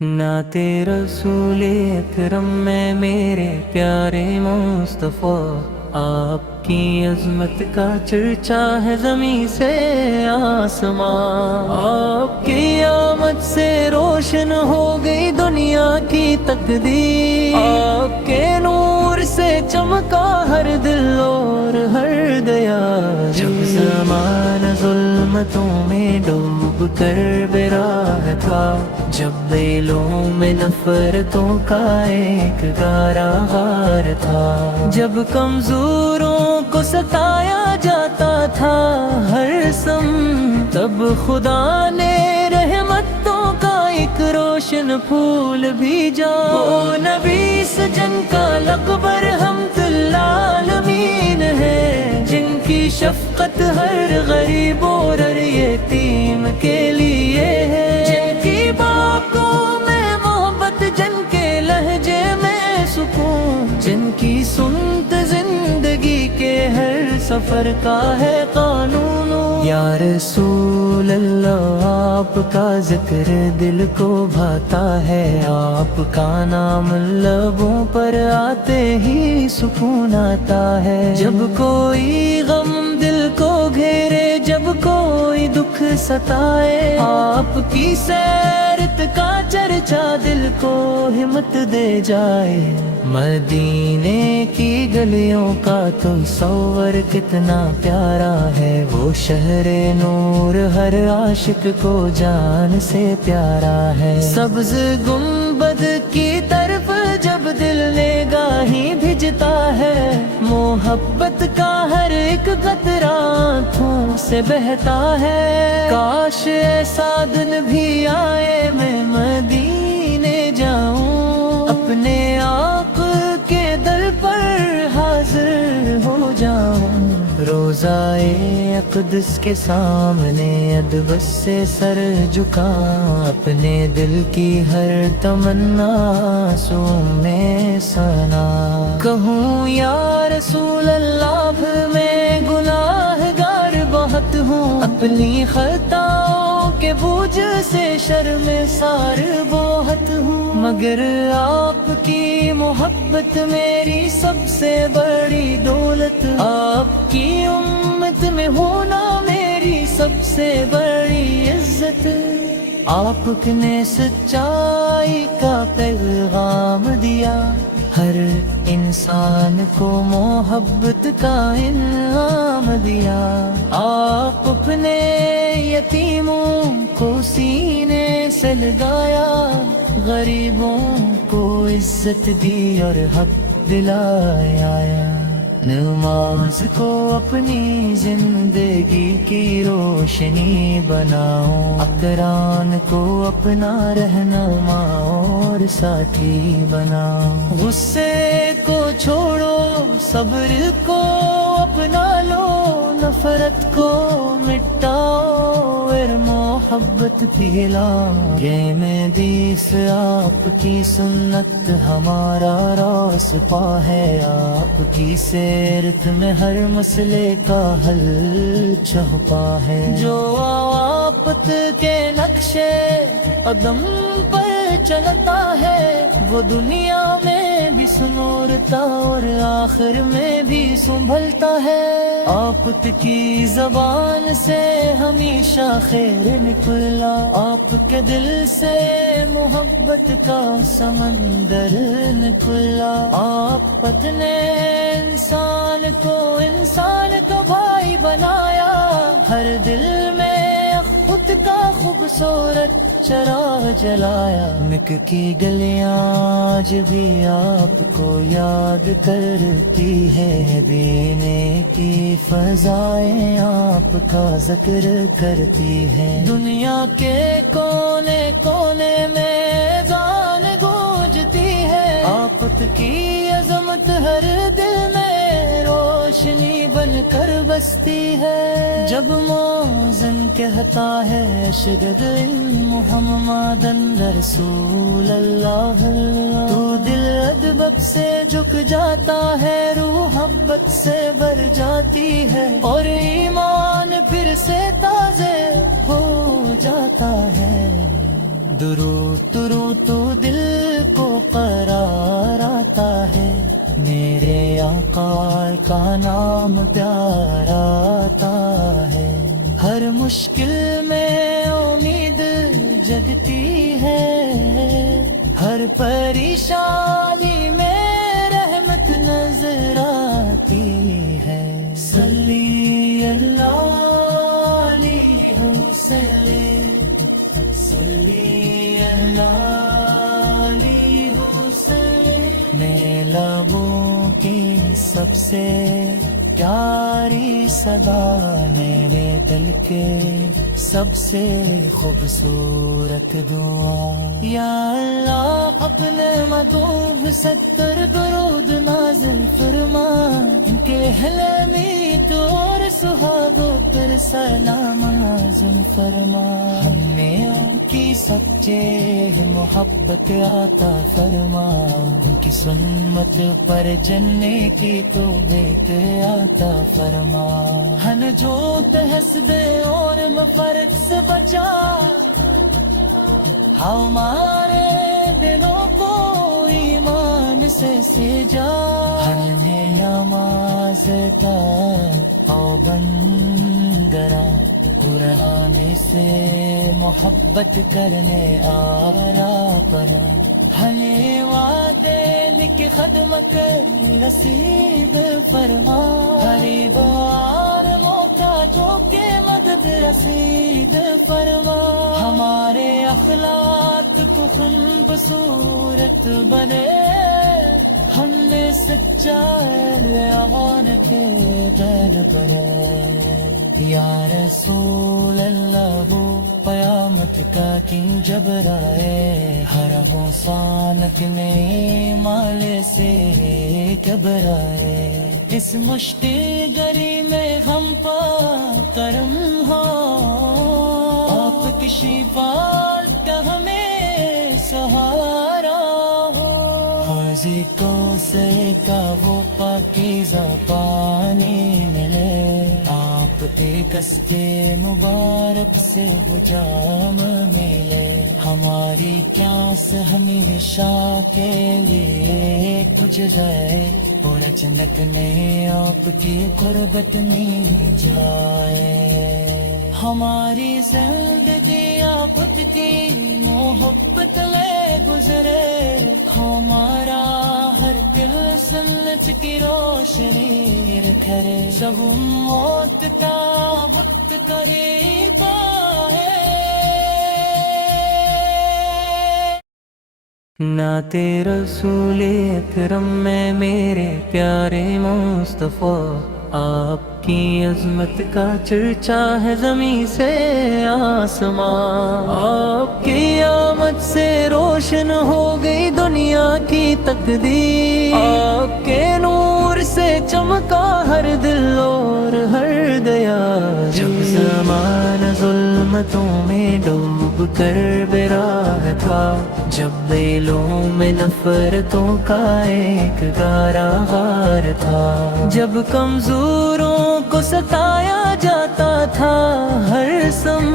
نعت رسول اکرم میں میرے پیارے مصطفیٰ، آپ کی عظمت کا چرچا ہے زمین سے آسمان۔ آپ کی آمد سے روشن ہو گئی دنیا کی تقدیر، آپ کے نور سے چمکا ہر دل اور ہر دیا۔ جب زمانہ ظلمتوں میں ڈوب کر براہ تھا، جب دلوں میں نفرتوں کا ایک گہرا غار تھا، جب کمزوروں کو ستایا جاتا تھا ہر سم، تب خدا نے رحمتوں کا ایک روشن پھول بھیجا۔ وہ نبی سجن کا لقب رحمت للعالمین ہے، جن کی شفقت ہر غریب اور ہر یتیم کے لیے ہے، جن کی باکوں میں محبت، جن کے لہجے میں سکون، جن کی سنت زندگی کے ہر سفر کا ہے قانون۔ یا رسول اللہ، آپ کا ذکر دل کو بھاتا ہے، آپ کا نام لبوں پر آتے ہی سکون آتا ہے۔ جب کوئی غم دل کو گھیرے، جب کوئی دکھ ستائے، آپ کی سیرت کا چرچا دل کو ہمت دے جائے۔ مدینے کی گلیوں کا تصور کتنا پیارا ہے، وہ شہر نور ہر عاشق کو جان سے پیارا ہے۔ سبز گنبد کی طرف جب دل نگاہیں بھیجتا ہے، محبت کا ہر ایک قطرہ آنکھوں سے بہتا ہے۔ کاش ایسا دن بھی آئے، میں مدینے جاؤں، اپنے آقا کے در پر حاضر ہو جاؤں۔ روضائے اقدس کے سامنے ادب سے سر جھکاؤں، اپنے دل کی ہر تمنا آنسوں میں سنا۔ کہوں یا رسول اللہ، میں گناہگار بہت ہوں، اپنی خطاؤں کے بوجھ سے شرمسار بہت ہوں، مگر آپ کی محبت میری سب سے بڑی دولت، آپ کی امت میں ہونا میری سب سے بڑی عزت۔ آپ نے سچائی کا پیغام دیا، ہر انسان کو محبت کا انعام دیا۔ آپ اپنے یتیموں کو سینے سے لگایا، غریبوں کو عزت دی اور حق دلایا۔ نماز کو اپنی زندگی کی روشنی بناؤ، اقران کو اپنا رہنما اور ساتھی بناؤ۔ غصے کو چھوڑو، صبر کو اپنا لو، نفرت کو مٹاؤ اور محبت پھیلاؤ۔ یہ مدیس آپ کی سنت ہمارا راستہ ہے، آپ کی سیرت میں ہر مسئلے کا حل چھپا ہے۔ جو آپت کے نقشے قدم پر چلتا ہے، وہ دنیا میں بھی سنورتا اور آخر میں بھی سنبھلتا ہے۔ آپت کی زبان سے ہمیشہ خیر نکلا، آپ کے دل سے محبت کا سمندر نکلا۔ آپت نے انسان کو بھائی بنایا، ہر دل میں خود کا خوبصورت چراغ جلایا۔ مکہ کی گلیاں آج بھی آپ کو یاد کرتی ہے، دینے کی فضائیں آپ کا ذکر کرتی ہیں۔ دنیا کے کونے کونے میں اذان گونجتی ہے، آپت کی عظمت ہر دل میں روشنی بن کر بستی ہے۔ جب مؤذن کہتا ہے اشہد ان محمدن رسول اللہ، تو دل ادب سے جھک جاتا ہے، روح محبت سے بھر جاتی ہے، اور ایمان پھر سے تازے ہو جاتا ہے۔ درود درود تو دل کو قرار آتا ہے، میرے آقا کا نام پیارا آتا ہے، ہر مشکل میں امید جگتی ہے، ہر پریشانی میں رحمت نظر آتی ہے، صلی اللہ علیہ وسلم، صلی اللہ علیہ وسلم، میں لبوں کی سب سے پیاری صدا، میرے دل کے سب سے خوبصورت دعا، یا اللہ اپنے محبوب ستر درود نازل فرما، ان کے حلمیت اور سہاگوں پر سلام نازل فرما، ہم نے ان کی سچے محبت عطا فرما، ان کی سنت پر جلنے کی توفیق عطا فرما، ہن جو حسد اور مفرت سے بچا، ہمارے دلوں کو ایمان سے سجا، ہمیں نمازتا او بندرا، قرآن سے محبت کرنے آرا پرا، ہمیں وعدے لکھ خدمت نصیب فرما، غریب اور محتاجوں کے مدد رسید فرما، ہمارے اخلاق کو خن بصورت بنے، ہم نے سچائے آن کے در بنے، یا رسول اللہ وہ قیامت کا دن جب رائے، ہر وہ سانک میں مال سے گھبرائے، اس مشکل گری میں ہم پا کرم ہو، آپ کی شفاعت کا ہمیں سہارا ہو، حوض کوثر کا وہ پاکیزہ پانی ملے، آپ کے قصدِ مبارک سے وہ جام ملے، ہماری پیاس ہمیشہ کے لیے کچھ جائے، اور اچانک میں آپ کی قربت میں جائے، ہماری زندگی آپ کی محبت میں گزرے، ہمارا ہر دل سنت کی روشنی رکھے، سب موت کا وقت قریب ہے، نعت رسول اکرم میں میرے پیارے مصطفیٰ، آپ کی عظمت کا چرچا ہے زمین سے آسمان، آپ کی آمد سے روشن ہو گئی دنیا کی تقدیر، آپ کے نور سے چمکا ہر دل اور ہر دیا، جب زمانہ ظلمتوں میں ڈوب کر براہ تھا، جب دلوں میں نفرتوں کا ایک گہرا غار تھا، جب کمزوروں کو ستایا جاتا تھا ہر سم،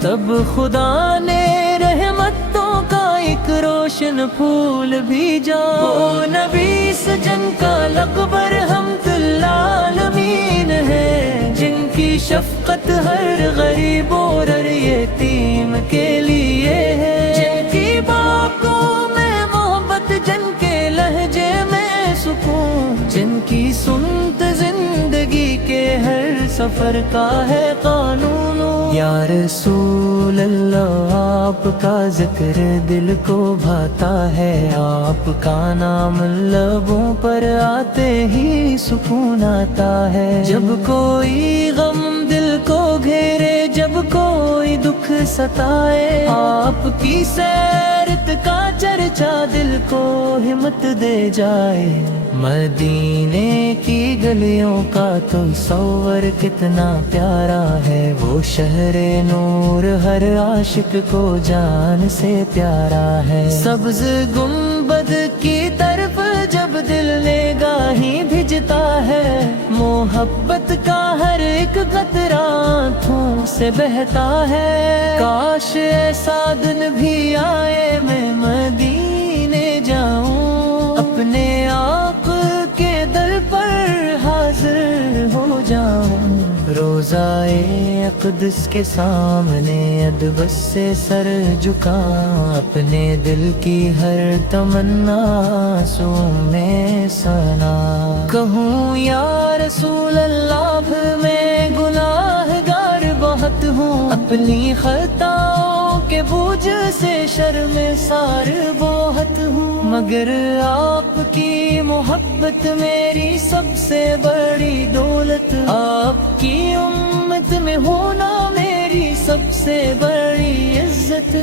تب خدا نے رحمتوں کا ایک روشن پھول بھیجا، وہ نبی سجن کا لقب رحمت للعالمین ہے، جن کی شفقت ہر غریب اور ہر یتیم کے لیے ہے، جن کی باکوں میں محبت، جن کے لہجے میں سکون، جن کی سنت زندگی کے ہر سفر کا ہے قانون، یا رسول اللہ آپ کا ذکر دل کو بھاتا ہے، آپ کا نام لبوں پر آتے ہی سکون آتا ہے، جب کوئی غم دل کو گھیرے، جب کوئی دکھ ستائے، آپ کی سیرت کا چرچا دل کو ہمت دے جائے، مدینے کی گلیوں کا تصور کتنا پیارا ہے، وہ شہر نور ہر عاشق کو جان سے پیارا ہے، سبز گنبد کی طرف جب دل نگاہیں بھج گونجتا ہے، محبت کا ہر ایک قطرہ آنکھوں سے بہتا ہے۔ کاش ایسا دن بھی آئے میں مدینے جاؤں، اپنے آقا کے در پر حاضر ہو جاؤں، روضائے اقدس کے سامنے ادب سے سر جھکاؤں، اپنے دل کی ہر تمنا آنسوں میں سنا کہوں، یا رسول اللہ میں گناہگار بہت ہوں، اپنی خطاؤں کے بوجھ سے شرمسار بہت ہوں، مگر آپ کی محبت میری سب سے بڑی دولت، آپ کی امت میں ہونا میری سب سے بڑی عزت،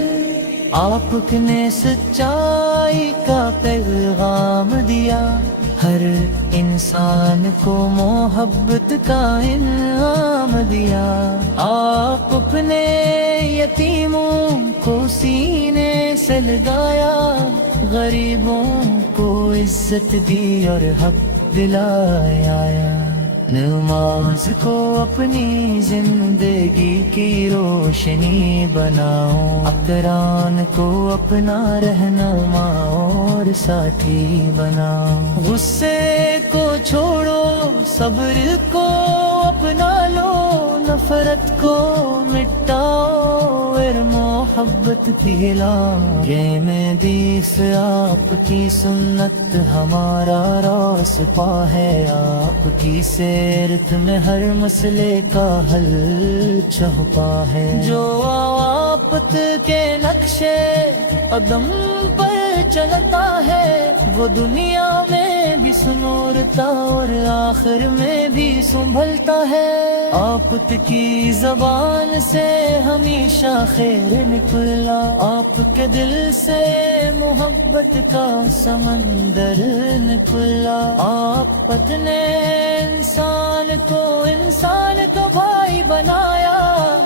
آپ نے سچائی کا پیغام دیا، ہر انسان کو محبت کا انعام دیا، آپ اپنے یتیموں کو سینے سے لگایا، غریبوں کو عزت دی اور حق دلایا، نماز کو اپنی زندگی کی روشنی بناؤں، اقران کو اپنا رہنما اور ساتھی بناؤں، غصے کو چھوڑو صبر کو اپنا لو، نفرت کو مٹاؤ اور محبت پھیلاؤ، یہ مدیس آپ کی سنت ہمارا راستہ ہے، آپ کی سیرت میں ہر مسئلے کا حل چھپا ہے، جو آپت کے نقشے قدم پر چلتا ہے وہ دنیا میں بھی سنورتا اور آخر میں بھی سنبھلتا ہے، آپت کی زبان سے ہمیشہ خیر نکلا، آپ کے دل سے محبت کا سمندر نکلا، آپت نے انسان کو بھائی بنایا،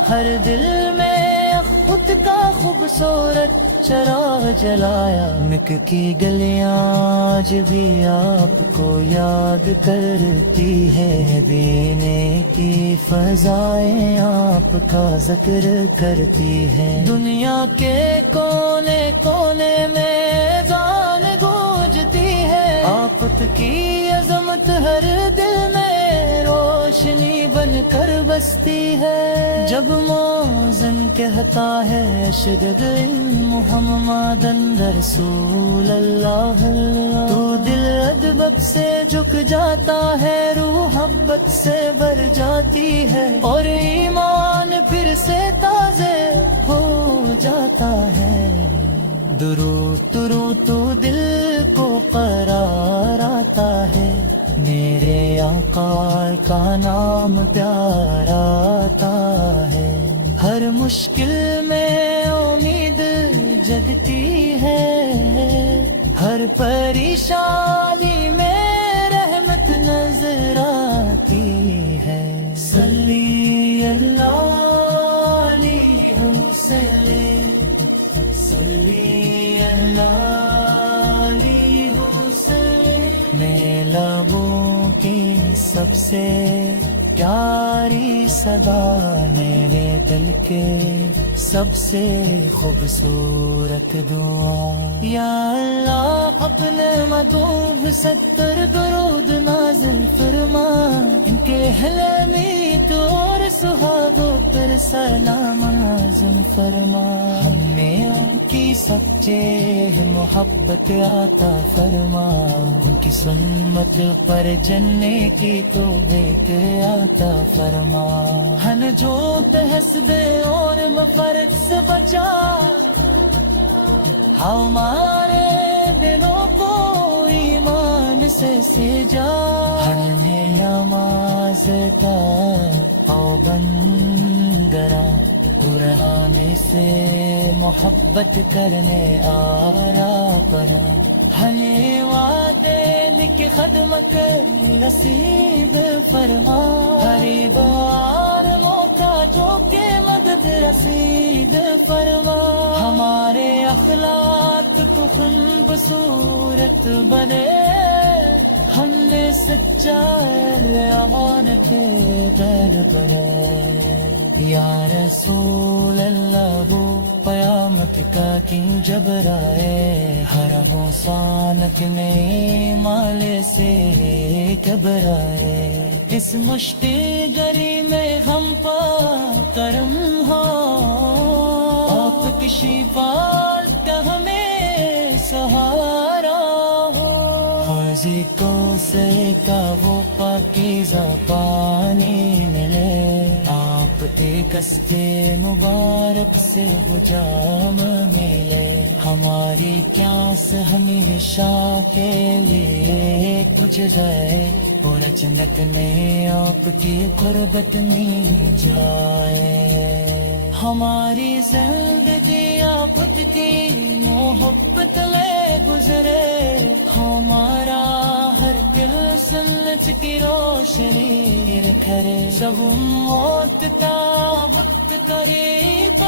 ہر دل میں خود کا خوبصورت چراغ جلایا، مکھ کی گلیاں آج بھی آپ کو یاد کرتی ہے، دینے کی فضائیں آپ کا ذکر کرتی ہے، دنیا کے کونے کونے میں اذان گونجتی ہے، آپت کی عظمت ہر دل میں روشنی بن کر بستی ہے، جب مؤذن کہتا ہے اشہد ان محمدن رسول اللہ، تو دل ادب سے جھک جاتا ہے، روح محبت سے بھر جاتی ہے، اور ایمان پھر سے تازے ہو جاتا ہے، درود درود تو دل کو قرار آتا ہے، میرے آقا کا نام پیارا آتا ہے، ہر مشکل میں امید جگتی ہے، ہر پریشانی میں رحمت نظر آتی ہے، صلی اللہ علیہ وسلم، صلی اللہ علیہ وسلم، میں لبوں کی سب سے پیاری صدا، میرے دل کے سب سے خوبصورت دعا، یا اللہ اپنے محبوب ستر درود نازل فرما، ان کے حلمی تو اور سہاگوں پر سلام نازل فرما، ہمیں ان کی سچے محبت عطا فرما، ان کی سنت پر جننے کی توبیت عطا فرما، ہن جو حسد اور مفرت سے بچا، ہمارے دلوں کو ایمان سے سجا، ہمیں نماز کا پابند کرا، قرآن سے محبت کرنے آرا پڑا، ہمیں وعدے لکھ خدمت نصیب فرما، ہری بار موقع جو کہ مدد رسید فرما، ہمارے اخلاق کو خون بصورت بنے، ہم نے سچا اعلان کے در پر یا رسول اللہ وہ قیامت کا دن جب رائے ہر وہ سانک میں مال سے گھبرائے اس مشتی گری میں ہم پا کرم ہو آپ کی شفاعت کا ہمیں سہارا ہو حوض کوثر کا وہ پاکیزہ پانی ملے آپ کے قصدِ مبارک سے وہ جام ملے ہماری پیاس ہمیشہ کے لیے بجھ جائے اور جنت میں آپ کی قربت مل جائے ہماری زندگی آپ کی محبت میں گزرے ہمارا ہر دل سنت کی روشنی رکھے جب موت کا وقت قریب